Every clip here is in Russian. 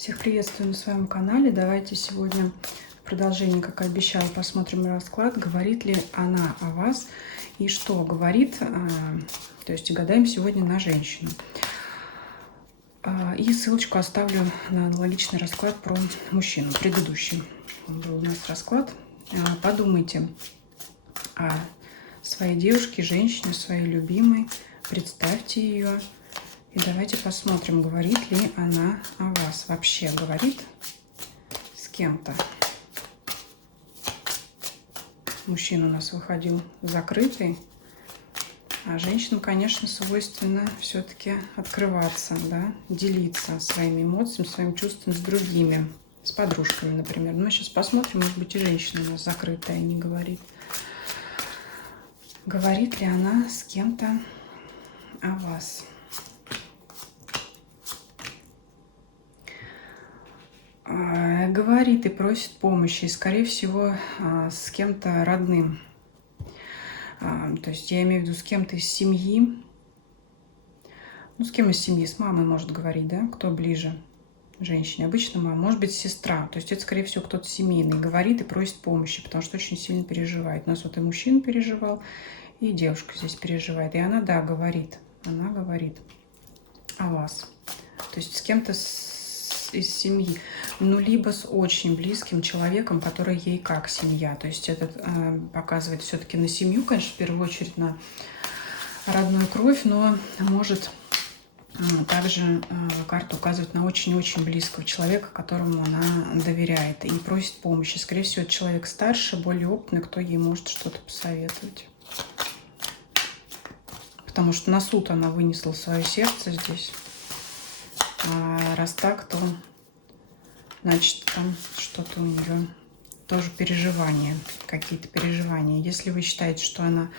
Всех приветствую на своем канале. Давайте сегодня в продолжении, как и обещала, посмотрим расклад. Говорит ли она о вас и что говорит. То есть гадаем сегодня на женщину. И ссылочку оставлю на аналогичный расклад про мужчину. Предыдущий был у нас расклад. Подумайте о своей девушке, женщине, своей любимой. Представьте ее. И давайте посмотрим, говорит ли она о вас. Вообще говорит с кем-то. Мужчина у нас выходил закрытый. А женщинам, конечно, свойственно все-таки открываться, да, делиться своими эмоциями, своим чувством с другими. С подружками, например. Но сейчас посмотрим, может быть, и женщина у нас закрытая не говорит. Говорит ли она с кем-то о вас? Говорит и просит помощи, и, скорее всего, с кем-то родным. То есть я имею в виду с кем-то из семьи. Ну, с кем из семьи? С мамой может говорить, да? Кто ближе женщине? Обычно мама. Может быть, сестра. То есть это, скорее всего, кто-то семейный. Говорит и просит помощи, потому что очень сильно переживает. У нас вот и мужчина переживал, и девушка здесь переживает. И она, да, говорит. Она говорит о вас. То есть с кем-то из семьи, ну, либо с очень близким человеком, который ей как семья. То есть это показывает все-таки на семью, конечно, в первую очередь на родную кровь, но может также карта указывать на очень-очень близкого человека, которому она доверяет и просит помощи. Скорее всего, это человек старше, более опытный, кто ей может что-то посоветовать. Потому что на суд она вынесла свое сердце здесь. А раз так, то значит там что-то у нее тоже переживания, какие-то переживания. Если вы считаете, что она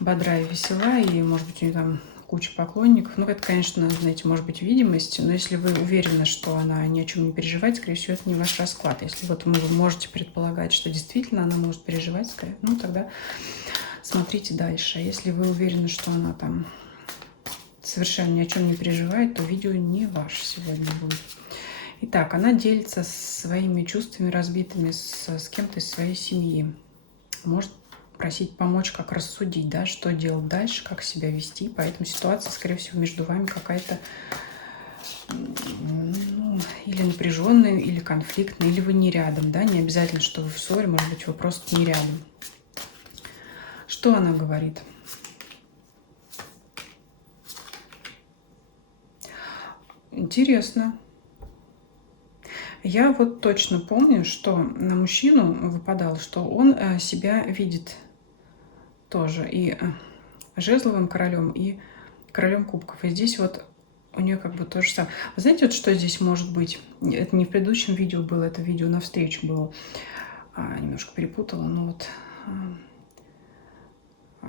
бодрая и весела, и, может быть, у нее там куча поклонников, ну, это, конечно, знаете, может быть видимость, но если вы уверены, что она ни о чем не переживает, скорее всего, это не ваш расклад. Если вот вы можете предполагать, что действительно она может переживать, скорее, ну, тогда смотрите дальше. А если вы уверены, что она там совершенно ни о чем не переживает, то видео не ваше сегодня будет. Итак, она делится своими чувствами разбитыми с кем-то из своей семьи. Может просить помочь, как рассудить, да, что делать дальше, как себя вести. Поэтому ситуация, скорее всего, между вами какая-то или напряженная, или конфликтная, или вы не рядом, да, не обязательно, что вы в ссоре, может быть, вы просто не рядом. Что она говорит? Интересно. Я вот точно помню, что на мужчину выпадал, что он себя видит тоже и жезловым королем, и королем кубков. И здесь вот у нее как бы то же самое. Вы знаете, вот что здесь может быть? Это не в предыдущем видео было, это видео на встречу было. Немножко перепутала, но вот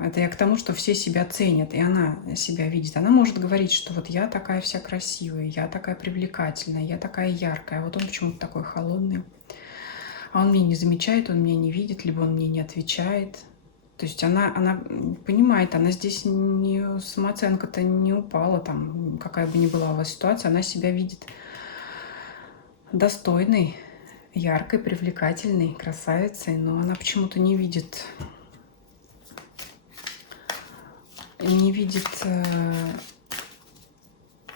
это я к тому, что все себя ценят, и она себя видит. Она может говорить, что вот я такая вся красивая, я такая привлекательная, я такая яркая, а вот он почему-то такой холодный. А он меня не замечает, он меня не видит, либо он мне не отвечает. То есть она понимает, она здесь не самооценка-то не упала, там, какая бы ни была у вас ситуация, она себя видит достойной, яркой, привлекательной, красавицей, но она почему-то не видит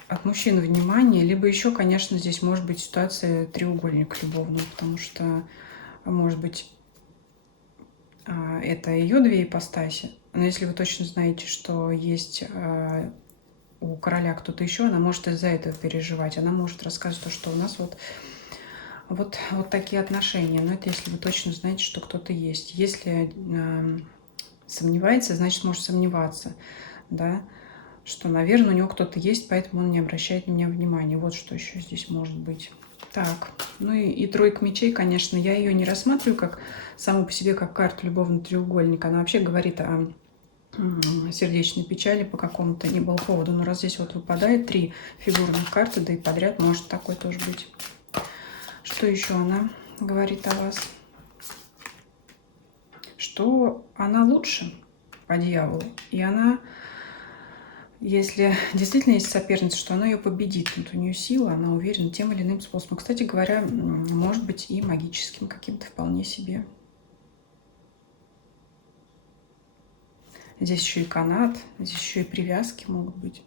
от мужчины внимания, либо еще, конечно, здесь может быть ситуация треугольник любовный, потому что, может быть, это ее две ипостаси. Но если вы точно знаете, что есть у короля кто-то еще, она может из-за этого переживать. Она может рассказывать то, что у нас вот такие отношения. Но это если вы точно знаете, что кто-то есть. Если сомневается, значит, может сомневаться, да, что, наверное, у него кто-то есть, поэтому он не обращает на меня внимания. Вот что еще здесь может быть. Так, ну и тройка мечей, конечно, я ее не рассматриваю как саму по себе, как карту любовного треугольника. Она вообще говорит о сердечной печали по какому-то не было поводу. Но раз здесь вот выпадает 3 фигурных карты, да и подряд может такой тоже быть. Что еще она говорит о вас? Что она лучше по дьяволу, и она Если действительно есть соперница, что она ее победит, вот у нее сила, она уверена тем или иным способом. Кстати говоря, может быть и магическим каким-то вполне себе. Здесь еще и канат, здесь еще и привязки могут быть.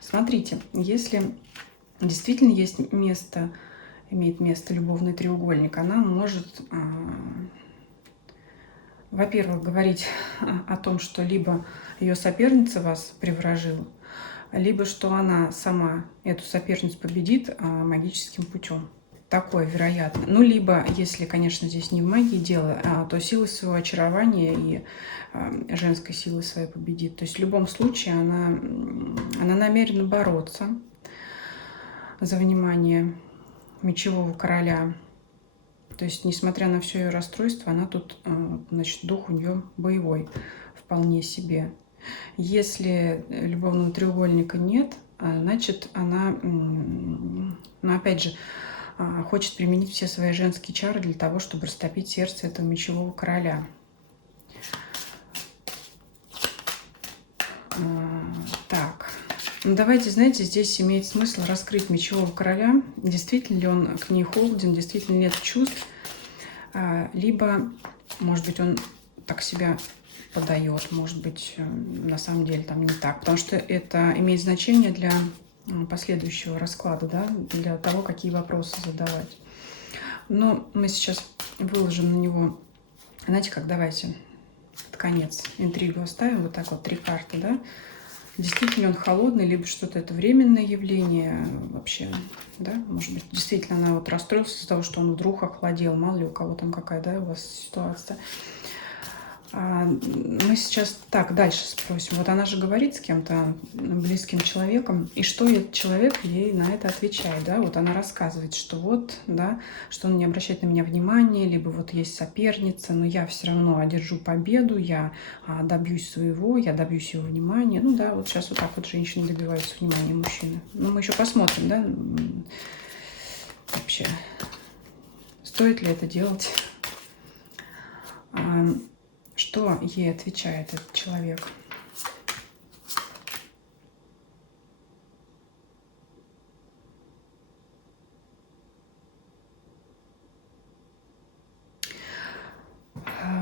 Смотрите, если действительно есть место, имеет место любовный треугольник, она может, во-первых, говорить о том, что либо ее соперница вас приворожила, либо что она сама эту соперницу победит магическим путем. Такое вероятно. Ну, либо, если, конечно, здесь не в магии дело, то силой своего очарования и женской силой своей победит. То есть в любом случае она намерена бороться за внимание мечевого короля. То есть, несмотря на все ее расстройство, она тут, значит, дух у нее боевой вполне себе. Если любовного треугольника нет, значит, она, ну, опять же, хочет применить все свои женские чары для того, чтобы растопить сердце этого мечевого короля. Так, ну давайте, знаете, здесь имеет смысл раскрыть мечевого короля. Действительно ли он к ней холоден, действительно нет чувств, либо, может быть, он так себя подает, может быть, на самом деле там не так, потому что это имеет значение для последующего расклада, да, для того, какие вопросы задавать. Но мы сейчас выложим на него, знаете как, давайте под конец интригу оставим, вот так вот 3 карты, да. Действительно он холодный, либо что-то это временное явление вообще, да, может быть, действительно она вот расстроилась из-за того, что он вдруг охладел, мало ли у кого там какая, да, у вас ситуация. Мы сейчас так дальше спросим. Вот она же говорит с кем-то, близким человеком, и что этот человек ей на это отвечает, да? Вот она рассказывает, что вот, да, что он не обращает на меня внимания, либо вот есть соперница, но я все равно одержу победу, я добьюсь своего, я добьюсь его внимания. Ну да, вот сейчас вот так вот женщины добиваются внимания мужчины. Но мы еще посмотрим, да, вообще, стоит ли это делать. Что ей отвечает этот человек?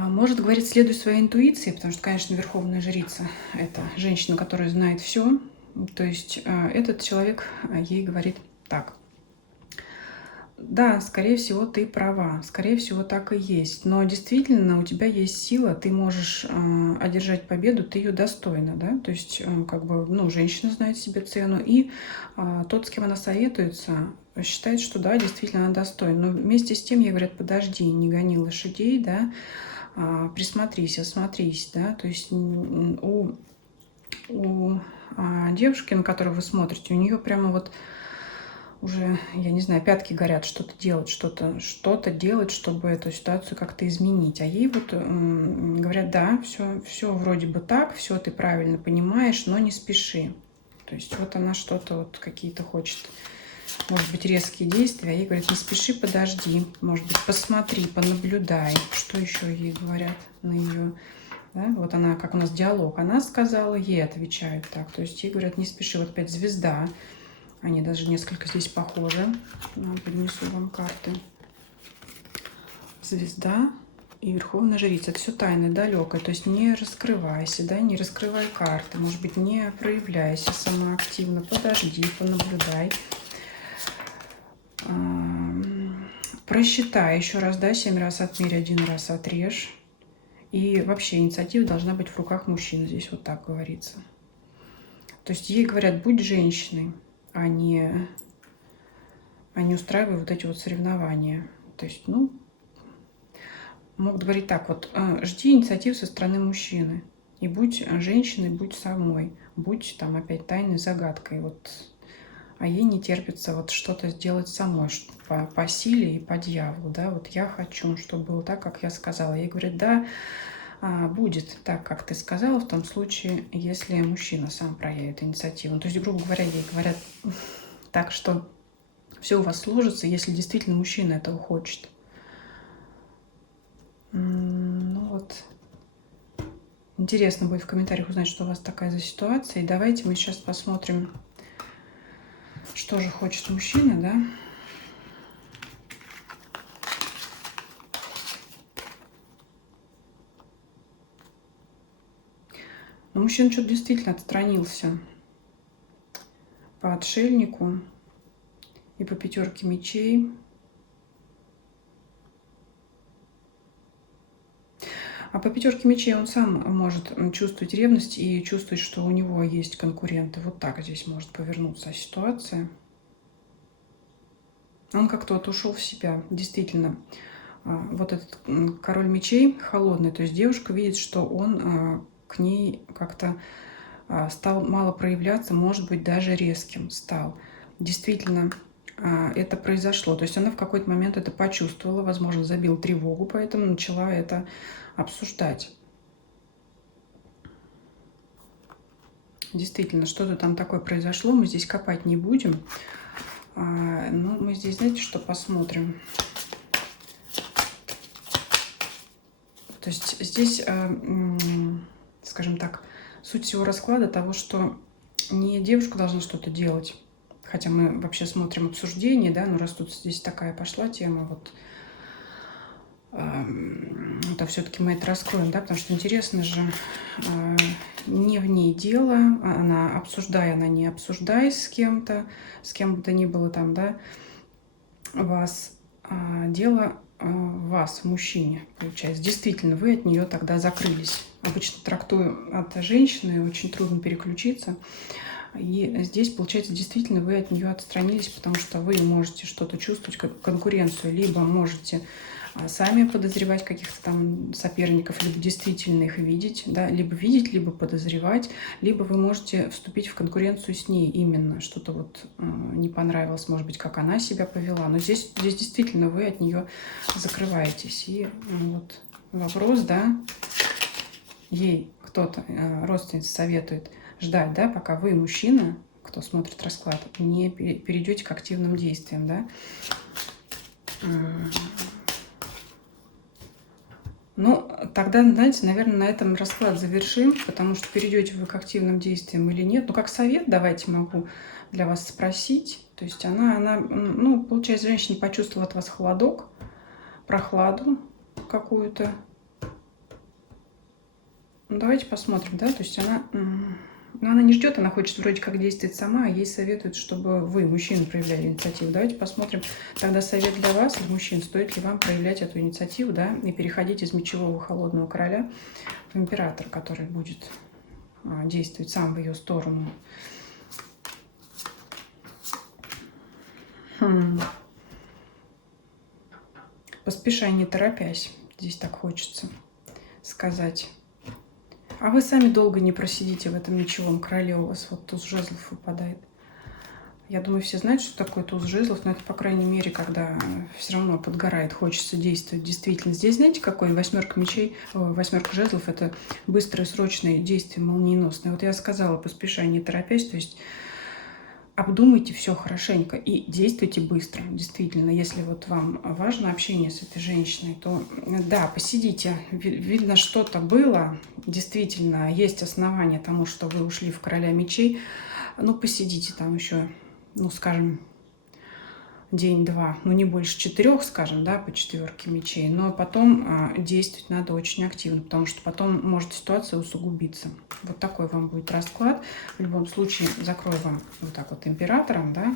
Может говорить, следуй своей интуиции, потому что, конечно, верховная жрица – это женщина, которая знает все. То есть этот человек ей говорит так. Да, скорее всего, ты права. Скорее всего, так и есть. Но действительно, у тебя есть сила, ты можешь одержать победу, ты ее достойна, да? То есть, как бы, ну, женщина знает себе цену, и тот, с кем она советуется, считает, что да, действительно, она достойна. Но вместе с тем ей говорят, подожди, не гони лошадей, да, присмотрись, осмотрись, да? То есть у девушки, на которую вы смотрите, у нее прямо вот уже, я не знаю, пятки горят, что-то делать, что-то делать, чтобы эту ситуацию как-то изменить. А ей вот говорят, да, все вроде бы так, все ты правильно понимаешь, но не спеши. То есть вот она что-то вот какие-то хочет, может быть, резкие действия, а ей говорят, не спеши, подожди, может быть, посмотри, понаблюдай. Что еще ей говорят на ее... Да? Вот она, как у нас диалог, она сказала, ей отвечают так. То есть ей говорят, не спеши, вот опять звезда. Они даже несколько здесь похожи. Поднесу вам карты. Звезда и Верховная Жрица. Это все тайное, далекое. То есть не раскрывайся, да, не раскрывай карты. Может быть, не проявляйся самоактивно. Подожди, понаблюдай. Просчитай еще раз, да, 7 раз отмерь, 1 раз отрежь. И вообще инициатива должна быть в руках мужчин. Здесь вот так говорится. То есть ей говорят, будь женщиной, а не устраивай вот эти вот соревнования. То есть, ну, могут говорить так вот, жди инициатив со стороны мужчины. И будь женщиной, будь самой. Будь там опять тайной загадкой. Вот. А ей не терпится вот что-то сделать самой по силе и по дьяволу. Да? Вот я хочу, чтобы было так, как я сказала. Ей говорят, да, будет так, как ты сказала, в том случае, если мужчина сам проявит инициативу. То есть, грубо говоря, ей говорят так, что все у вас сложится, если действительно мужчина этого хочет. Ну вот, Интересно будет в комментариях узнать, что у вас такая за ситуация. И давайте мы сейчас посмотрим, что же хочет мужчина, да? Но мужчина что-то действительно отстранился по отшельнику и по 5 мечей. А по 5 мечей он сам может чувствовать ревность и чувствовать, что у него есть конкуренты. Вот так здесь может повернуться ситуация. Он как-то вот ушел в себя, действительно. Вот этот король мечей холодный, то есть девушка видит, что он к ней как-то стал мало проявляться, может быть, даже резким стал. Действительно, это произошло. То есть она в какой-то момент это почувствовала, возможно, забила тревогу, поэтому начала это обсуждать. Действительно, что-то там такое произошло, мы здесь копать не будем. Но мы здесь, знаете, что посмотрим. То есть здесь, скажем так, суть всего расклада того, что не девушка должна что-то делать, хотя мы вообще смотрим обсуждение, да, но раз тут здесь такая пошла тема, вот, то все-таки мы это раскроем, да, потому что интересно же, не в ней дело, она обсуждая, она не обсуждая с кем-то, с кем бы то ни было там, да, вас, дело в вас, мужчине, получается. Действительно, вы от нее тогда закрылись. Обычно трактую от женщины, очень трудно переключиться. И здесь, получается, действительно вы от нее отстранились, потому что вы можете что-то чувствовать, как конкуренцию, либо можете сами подозревать каких-то там соперников, либо действительно их видеть, да, либо видеть, либо подозревать, либо вы можете вступить в конкуренцию с ней именно, что-то вот не понравилось, может быть, как она себя повела, но здесь действительно вы от нее закрываетесь. И вот вопрос, да, ей кто-то, родственница, советует ждать, да, пока вы, мужчина, кто смотрит расклад, не перейдете к активным действиям, да. Ну, тогда, знаете, наверное, на этом расклад завершим, потому что перейдете вы к активным действиям или нет. Ну, как совет давайте могу для вас спросить. То есть она, ну, получается, женщина почувствовала от вас холодок, прохладу какую-то. Ну, давайте посмотрим, да, то есть она... Но она не ждет, она хочет вроде как действовать сама, а ей советуют, чтобы вы, мужчины, проявляли инициативу. Давайте посмотрим тогда совет для вас, для мужчин, стоит ли вам проявлять эту инициативу, да, и переходить из мечевого холодного короля в императора, который будет действовать сам в ее сторону. Поспешай, не торопясь, здесь так хочется сказать. А вы сами долго не просидите в этом мечевом короле, у вас вот туз жезлов выпадает. Я думаю, все знают, что такое туз жезлов, но это, по крайней мере, когда все равно подгорает, хочется действовать. Действительно, здесь, знаете, какой 8 мечей, 8 жезлов – это быстрое, срочное действие, молниеносное. Вот я сказала, поспешай, не торопясь, то есть обдумайте все хорошенько и действуйте быстро. Действительно, если вот вам важно общение с этой женщиной, то да, посидите. Видно, что-то было. Действительно, есть основания тому, что вы ушли в короля мечей. Ну, посидите там еще, ну, скажем, день-два, ну, не больше 4, скажем, да, по 4 мечей. Но потом действовать надо очень активно, потому что потом может ситуация усугубиться. Вот такой вам будет расклад. В любом случае, закрою вам вот так вот императором, да.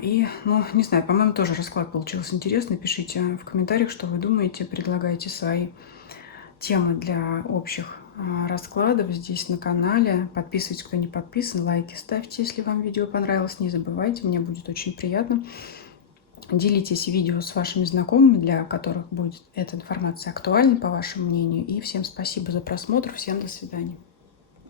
И, ну, не знаю, по-моему, тоже расклад получился интересный. Пишите в комментариях, что вы думаете, предлагайте свои темы для общих раскладов здесь на канале. Подписывайтесь, кто не подписан, лайки ставьте, если вам видео понравилось. Не забывайте, мне будет очень приятно. Делитесь видео с вашими знакомыми, для которых будет эта информация актуальна, по вашему мнению. И всем спасибо за просмотр. Всем до свидания.